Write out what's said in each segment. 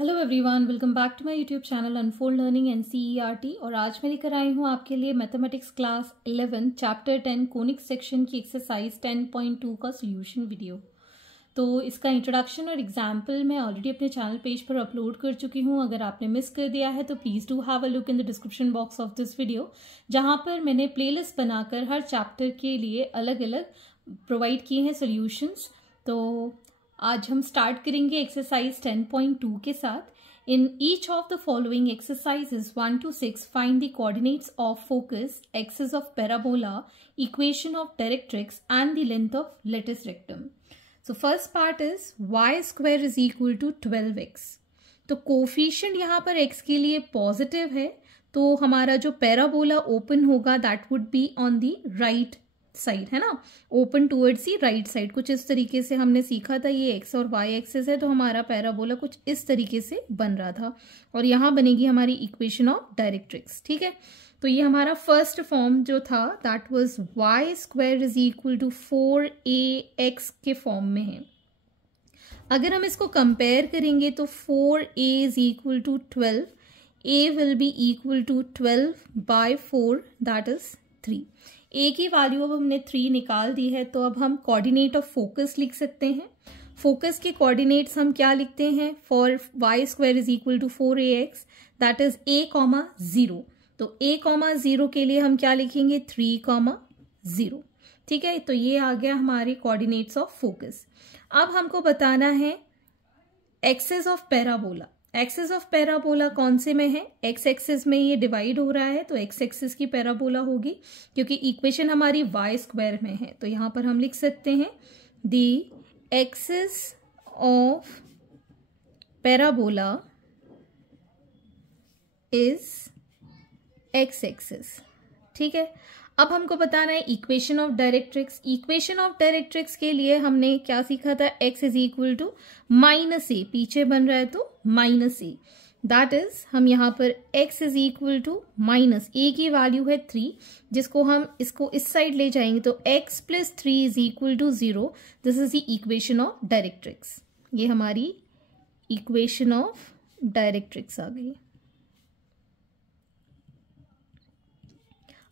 Hello everyone, welcome back to my YouTube channel unfold learning NCERT. और आज मैं लेकर आई हूँ आपके लिए mathematics class 11 chapter 10 conic section की एक्सरसाइज 10.2 का सोल्यूशन वीडियो। तो इसका इंट्रोडक्शन और एग्जाम्पल मैं ऑलरेडी अपने चैनल पेज पर अपलोड कर चुकी हूँ। अगर आपने मिस कर दिया है तो please do have a look in the description box of this video, जहाँ पर मैंने प्लेलिस्ट बनाकर हर चैप्टर के लिए अलग अलग प्रोवाइड किए हैं सोल्यूशंस। तो आज हम स्टार्ट करेंगे एक्सरसाइज 10.2 के साथ। In each of the following exercises 1 to 6 find the coordinates of focus, axis of parabola, equation of directrix and the length of latus rectum. So first part is y square is equal to 12x। तो coefficient यहाँ पर x के लिए positive है, तो हमारा जो parabola open होगा that would be on the right side, है ना, open towards the right side. कुछ इस तरीके से हमने सीखा था, ये एक्स और वाई एक्सिस है, तो हमारा पैराबोला कुछ इस तरीके से बन रहा था। और यहाँ बनेगी हमारी इक्वेशन ऑफ डायरेक्ट्रिक्स। ठीक है, तो ये हमारा फर्स्ट फॉर्म जो था that was y square is equal to 4ax के फॉर्म में है। अगर हम इसको कंपेयर करेंगे तो 4a is equal to 12, a will be equal to 12/4 that is 3। A की वैल्यू अब हमने 3 निकाल दी है, तो अब हम कोऑर्डिनेट ऑफ फोकस लिख सकते हैं। फोकस के कोऑर्डिनेट्स हम क्या लिखते हैं for y square is equal to 4ax, that is a,0। तो a,0 के लिए हम क्या लिखेंगे 3,0। ठीक है, तो ये आ गया हमारे कोऑर्डिनेट्स ऑफ फोकस। अब हमको बताना है axis of parabola. Axis of parabola कौन से में है, एक्स एक्सिस में ये डिवाइड हो रहा है, तो एक्स एक्सिस की पैराबोला होगी, क्योंकि इक्वेशन हमारी वाई स्क्वायर में है। तो यहां पर हम लिख सकते हैं the axis of parabola is x axis. ठीक है, अब हमको बताना है equation of directrix. Equation of directrix के लिए हमने क्या सीखा था, x is equal to -a, पीछे बन रहा है तो -a, दैट इज हम यहाँ पर x is equal to -a की वैल्यू है 3, जिसको हम इसको इस साइड ले जाएंगे तो x + 3 is equal to 0। This is the equation of directrix. ये हमारी इक्वेशन ऑफ डायरेक्ट्रिक्स आ गई।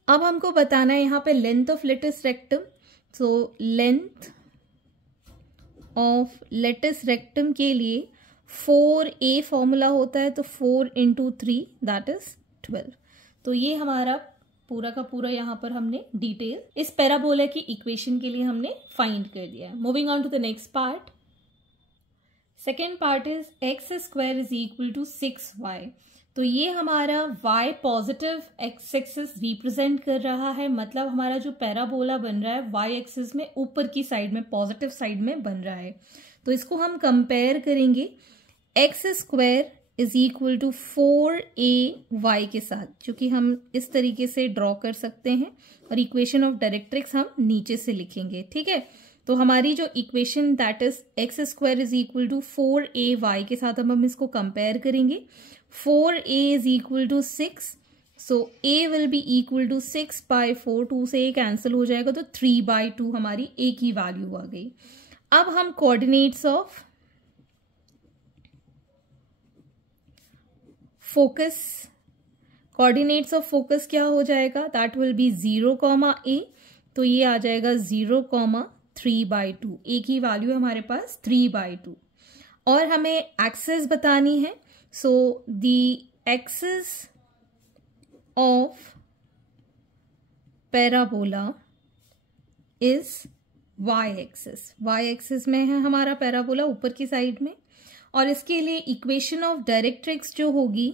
अब हमको बताना है यहाँ पे length of latus rectum. So length of latus rectum के लिए 4a फॉर्मूला होता है, तो 4 × 3 दैट इज 12। तो ये हमारा पूरा का पूरा यहाँ पर हमने डिटेल इस पैराबोला की इक्वेशन के लिए हमने फाइंड कर दिया है। Moving on to the next part. Second part is x square is equal to 6y। तो ये हमारा y positive x axis represent कर रहा है, मतलब हमारा जो पैराबोला बन रहा है y एक्सिस में ऊपर की साइड में पॉजिटिव साइड में बन रहा है। तो इसको हम कंपेयर करेंगे x square is equal to 4ay के साथ, जो कि हम इस तरीके से ड्रॉ कर सकते हैं, और इक्वेशन ऑफ डायरेक्ट्रिक्स हम नीचे से लिखेंगे। ठीक है, तो हमारी जो equation that is x square is equal to 4ay के साथ हम इसको कंपेयर करेंगे। 4a is equal to 6, so a will be equal to 6/4, 2 से a कैंसिल हो जाएगा तो 3/2 हमारी a की वैल्यू आ गई। अब हम coordinates of focus, coordinates of focus क्या हो जाएगा, दैट विल बी 0,a, तो ये आ जाएगा 0,3/2। a की वैल्यू है हमारे पास 3/2। और हमें एक्सिस बतानी है, so the axis of parabola is y-axis। y-axis में है हमारा पैराबोला ऊपर की साइड में, और इसके लिए इक्वेशन ऑफ डायरेक्ट्रिक्स जो होगी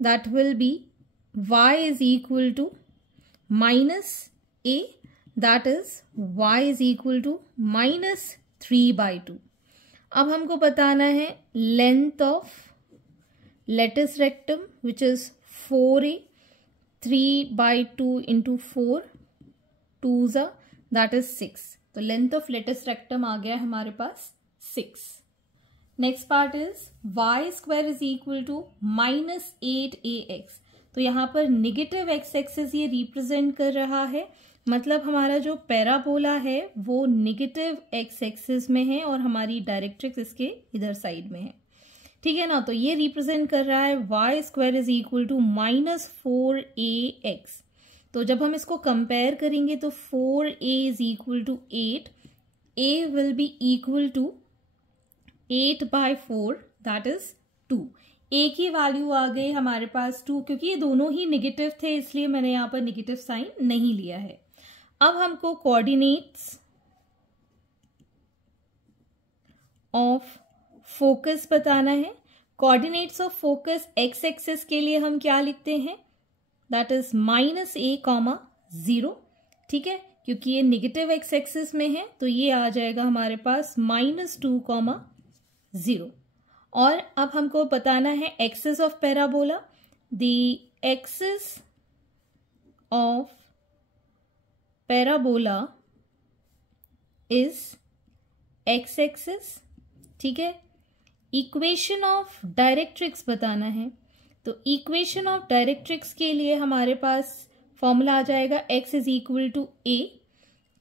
that will be y is equal to -a, that is y is equal to -3/2। अब हमको बताना है length of latus rectum which is 4a, 3/2 × 4, 2s that is 6। तो लेंथ ऑफ लेटिस रेक्टम आ गया हमारे पास 6। Next part is y square is equal to -8ax। तो यहाँ पर नेगेटिव एक्स एक्सिस ये रिप्रेजेंट कर रहा है, मतलब हमारा जो पैराबोला है वो नेगेटिव एक्स एक्सिस में है और हमारी डायरेक्ट्रिक्स इसके इधर साइड में है, ठीक है ना। तो ये रिप्रेजेंट कर रहा है y square is equal to -4ax। तो जब हम इसको कंपेयर करेंगे तो 4a is equal to 8, a will be equal to 8/4 that is 2। a की वैल्यू आ गई हमारे पास 2, क्योंकि ये दोनों ही नेगेटिव थे इसलिए मैंने यहाँ पर नेगेटिव साइन नहीं लिया है। अब हमको कोऑर्डिनेट्स ऑफ फोकस बताना है। Coordinates of focus x axis के लिए हम क्या लिखते हैं, दैट इज -a, 0, ठीक है, क्योंकि ये नेगेटिव एक्स एक्सिस में है तो ये आ जाएगा हमारे पास -2, 0। और अब हमको बताना है axis of parabola. The axis of parabola is x axis, ठीक है। इक्वेशन ऑफ डायरेक्ट्रिक्स बताना है, तो इक्वेशन ऑफ डायरेक्ट्रिक्स के लिए हमारे पास फॉर्मूला आ जाएगा x is equal to a,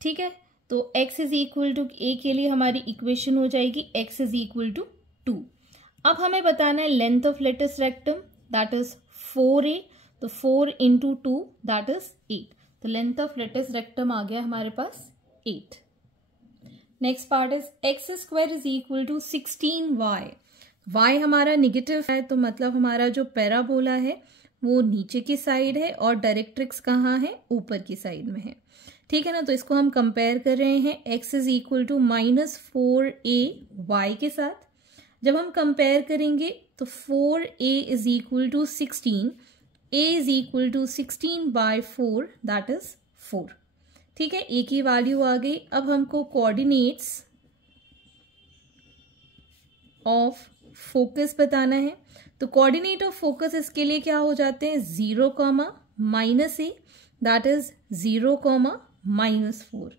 ठीक है। तो x is equal to a के लिए हमारी इक्वेशन हो जाएगी x इज इक्वल टू 2। अब हमें बताना है length of latus rectum, that is 4a, तो 4 इंटू 2 दैट इज 8। तो लेंथ ऑफ लेटिस रेक्टम आ गया हमारे पास 8। Next part is x square is equal to 16y। y हमारा निगेटिव है तो मतलब हमारा जो पैराबोला है वो नीचे की साइड है और डायरेक्ट्रिक्स कहाँ है, ऊपर की साइड में है, ठीक है ना। तो इसको हम कंपेयर कर रहे हैं x is equal to -4a के साथ। जब हम कंपेयर करेंगे तो 4a is equal to 16, a is equal to 16/4 that is 4, ठीक है। a की वैल्यू आ गई। अब हमको कोऑर्डिनेट्स ऑफ फोकस बताना है, तो कोऑर्डिनेट ऑफ फोकस इसके लिए क्या हो जाते हैं, 0, -a दैट इज 0, -4,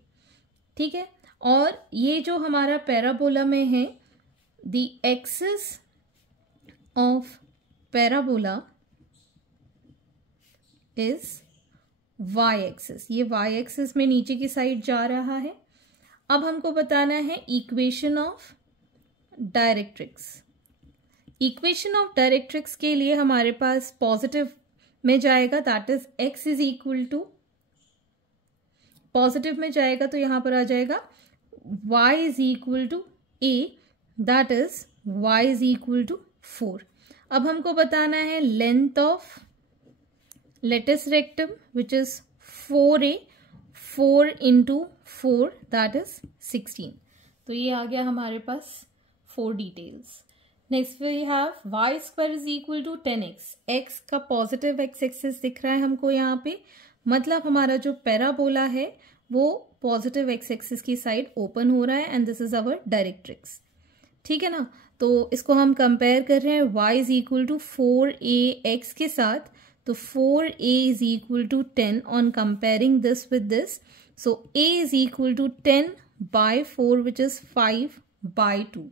ठीक है। और ये जो हमारा पैराबोला में है, the axis of parabola is y axis, ये वाई एक्सिस में नीचे की साइड जा रहा है। अब हमको बताना है equation of directrix. Equation of directrix के लिए हमारे पास पॉजिटिव में जाएगा, that is x is equal to, positive में जाएगा तो यहां पर आ जाएगा y is equal to a, that is y is equal to 4। अब हमको बताना है length of latus rectum which is 4a, 4 into 4 that is 16। तो ये आ गया हमारे पास 4 details. Next we have y square is equal to 10x। x का पॉजिटिव एक्स एक्सिस दिख रहा है हमको यहाँ पे, मतलब हमारा जो पैराबोला है वो पॉजिटिव एक्स एक्सिस की साइड ओपन हो रहा है and this is our directrix, ठीक है ना। तो इसको हम कंपेयर कर रहे हैं y is equal to 4ax के साथ, तो 4a is equal to 10 on comparing this with this, so a is equal to 10/4 which is 5/2,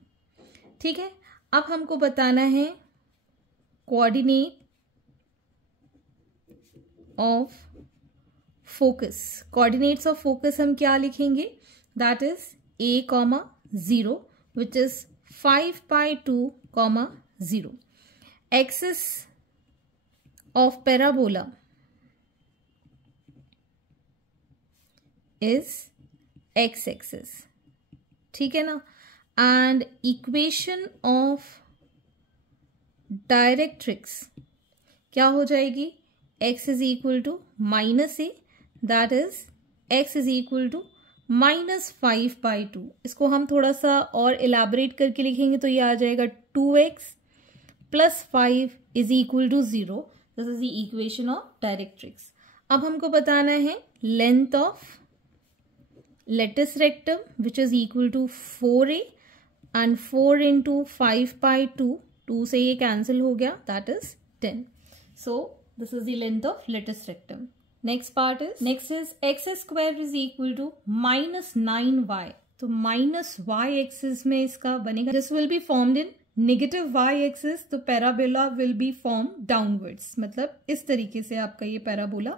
ठीक है। अब हमको बताना है coordinate of focus. Coordinates of focus हम क्या लिखेंगे, that is a, 0 which is 5/2, 0। Axis of parabola is x axis, ठीक है ना। एंड इक्वेशन ऑफ डायरेक्ट्रिक्स क्या हो जाएगी, x is equal to -a, that is x is equal to -5/2। इसको हम थोड़ा सा और इलेबोरेट करके लिखेंगे तो ये आ जाएगा 2x + 5 is equal to 0। This is the equation of directrix. अब हमको बताना है length of latus rectum which is equal to 4a and 4 into 5/2, 2 से ये कैंसिल हो गया, that is 10। So this is the length of latus rectum. Next part is x square is equal to -9y। तो -y axis में इसका बनेगा, this will be formed in negative y axis, तो parabola will be form downwards, मतलब इस तरीके से आपका ये पैराबोला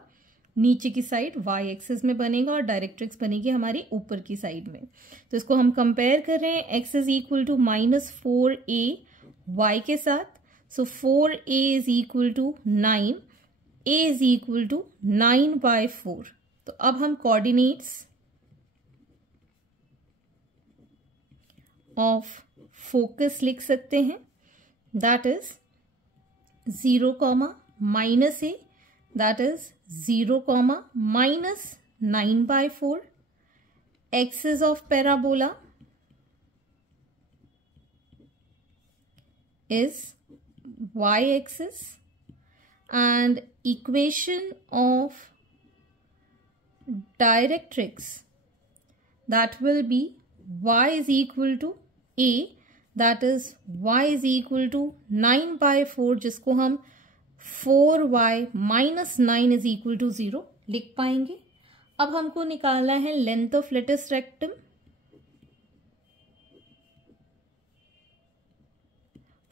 नीचे की साइड y एक्सिस में बनेगा और डायरेक्ट्रिक्स बनेगी हमारी ऊपर की साइड में। तो इसको हम कंपेयर कर रहे हैं x is equal to -4a y के साथ। So 4a is equal to 9, a is equal to 9/4। तो अब हम कोऑर्डिनेट्स ऑफ फोकस लिख सकते हैं, that is 0, -a, that is 0, -9/4. Axis of parabola is y-axis and equation of directrix, that will be y is equal to a, that is y is equal to 9/4, जिसको हम 4y - 9 is equal to 0 लिख पाएंगे। अब हमको निकालना है length of latus rectum.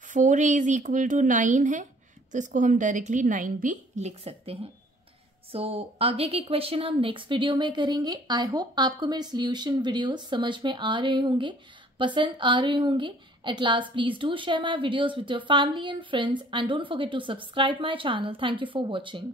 4a is equal to 9 है, तो इसको हम डायरेक्टली 9 भी लिख सकते हैं। आगे के क्वेश्चन हम नेक्स्ट वीडियो में करेंगे। आई होप आपको मेरे सोल्यूशन वीडियो समझ में आ रहे होंगे, पसंद आ रहे होंगे। At last, please do share my videos with your family and friends, and don't forget to subscribe my channel. Thank you for watching.